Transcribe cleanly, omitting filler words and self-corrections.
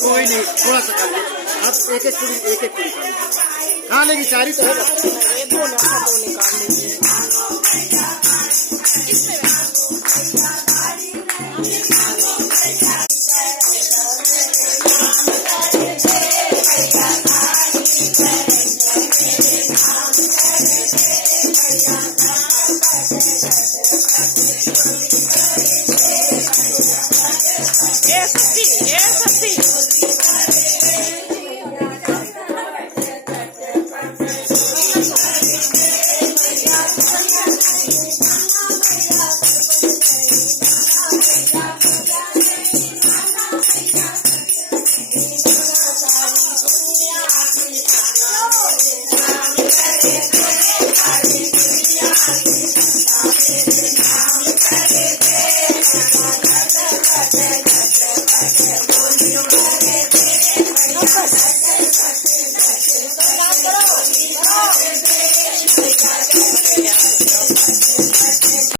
कोई नहीं, थोड़ा सा खा लीजिए आप। एक एक पूरी खा लीजिए। खा लेगी, चारी तो है।